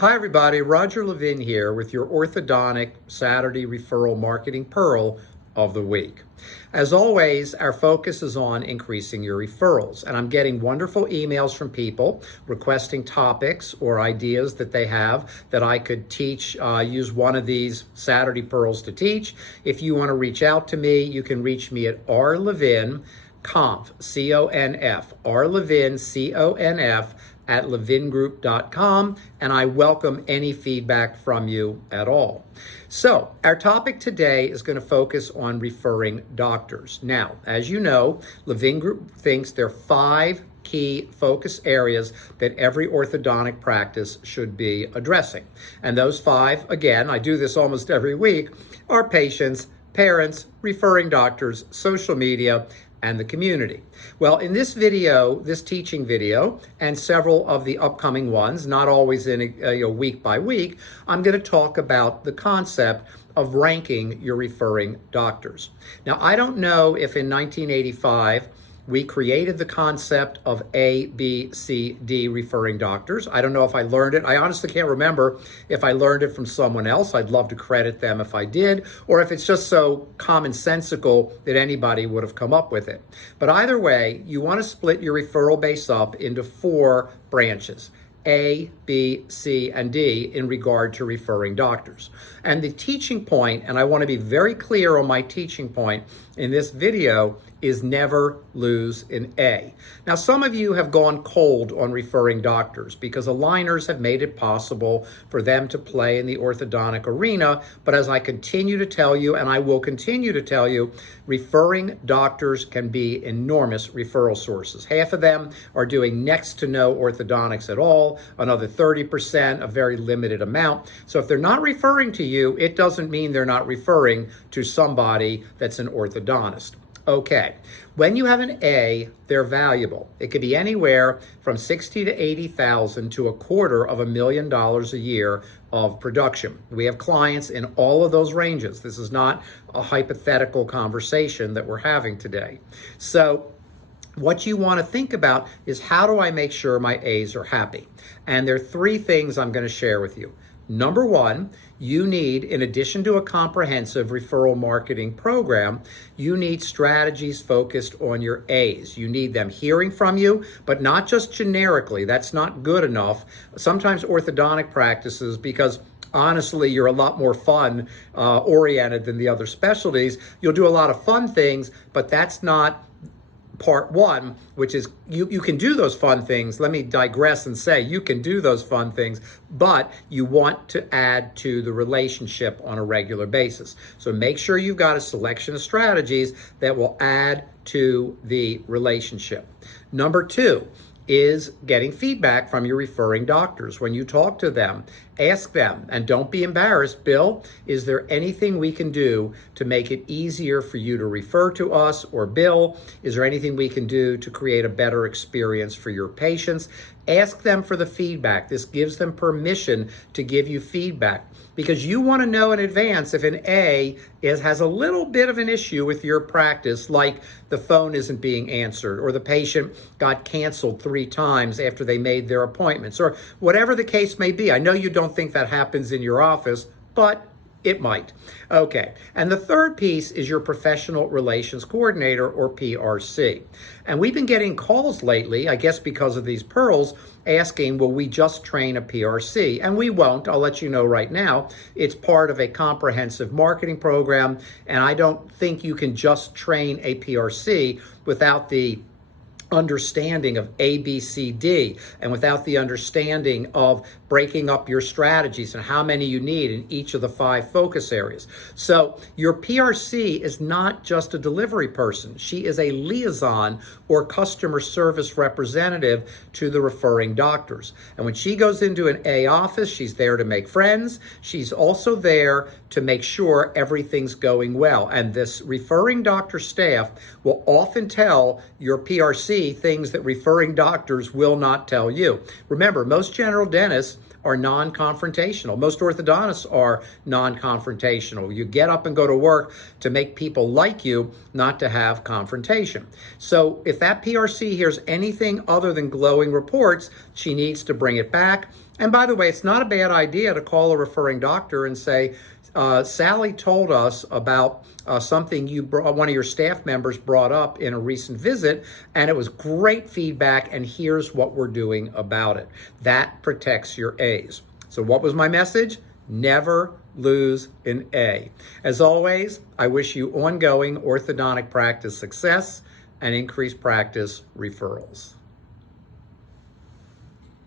Hi, everybody. Roger Levin here with your Orthodontic Saturday Referral Marketing Pearl of the Week. As always, our focus is on increasing your referrals, and I'm getting wonderful emails from people requesting topics or ideas that they have that I could teach, use one of these Saturday Pearls to teach. If you want to reach out to me, you can reach me at rlevinconf, C-O-N-F, rlevin, C-O-N-F, at levingroup.com, and I welcome any feedback from you at all. So our topic today is going to focus on referring doctors. Now, as you know, Levin Group thinks there are 5 key focus areas that every orthodontic practice should be addressing. And those 5, again, I do this almost every week, are patients, parents, referring doctors, social media, and the community. Well, in this video, this teaching video, and several of the upcoming ones, not always in a week by week, I'm going to talk about the concept of ranking your referring doctors. Now, I don't know if in 1985 we created the concept of A, B, C, D referring doctors. I don't know if I learned it. I honestly can't remember if I learned it from someone else. I'd love to credit them if I did, or if it's just so commonsensical that anybody would have come up with it. But either way, you want to split your referral base up into 4 branches. A, B, C, and D in regard to referring doctors. And the teaching point, and I want to be very clear on my teaching point in this video, is never lose an A. Now, some of you have gone cold on referring doctors because aligners have made it possible for them to play in the orthodontic arena. But as I continue to tell you, and I will continue to tell you, referring doctors can be enormous referral sources. Half of them are doing next to no orthodontics at all, another 30%, a very limited amount. So if they're not referring to you, it doesn't mean they're not referring to somebody that's an orthodontist. Okay, when you have an A, they're valuable. It could be anywhere from $60,000 to $80,000 to $250,000 a year of production. We have clients in all of those ranges. This is not a hypothetical conversation that we're having today. So what you want to think about is, how do I make sure my A's are happy? And there are 3 things I'm going to share with you. Number 1, you need, in addition to a comprehensive referral marketing program, you need strategies focused on your A's. You need them hearing from you, but not just generically. That's not good enough. Sometimes orthodontic practices, because honestly, you're a lot more fun oriented than the other specialties. You'll do a lot of fun things, but that's not part 1, which is you can do those fun things. Let me digress and say you can do those fun things, but you want to add to the relationship on a regular basis. So make sure you've got a selection of strategies that will add to the relationship. Number 2 is getting feedback from your referring doctors. When you talk to them, ask them, and don't be embarrassed. Bill, is there anything we can do to make it easier for you to refer to us? Or Bill, is there anything we can do to create a better experience for your patients? Ask them for the feedback. This gives them permission to give you feedback, because you want to know in advance if an A has a little bit of an issue with your practice, like the phone isn't being answered, or the patient got canceled 3 times after they made their appointments, or whatever the case may be. I know you don't think that happens in your office, but it might. Okay, and the third piece is your professional relations coordinator, or PRC. And we've been getting calls lately, I guess because of these pearls, asking, will we just train a PRC? And we won't. I'll let you know right now. It's part of a comprehensive marketing program, and I don't think you can just train a PRC without the understanding of A, B, C, D, and without the understanding of breaking up your strategies and how many you need in each of the 5 focus areas. So your PRC is not just a delivery person. She is a liaison or customer service representative to the referring doctors. And when she goes into an A office, she's there to make friends. She's also there to make sure everything's going well. And this referring doctor staff will often tell your PRC PRC things that referring doctors will not tell you. Remember, most general dentists are non-confrontational. Most orthodontists are non-confrontational. You get up and go to work to make people like you, not to have confrontation. So if that PRC hears anything other than glowing reports, she needs to bring it back. And by the way, it's not a bad idea to call a referring doctor and say, Sally told us about something one of your staff members brought up in a recent visit, and it was great feedback, and here's what we're doing about it. That protects your A's. So what was my message? Never lose an A. As always, I wish you ongoing orthodontic practice success and increased practice referrals.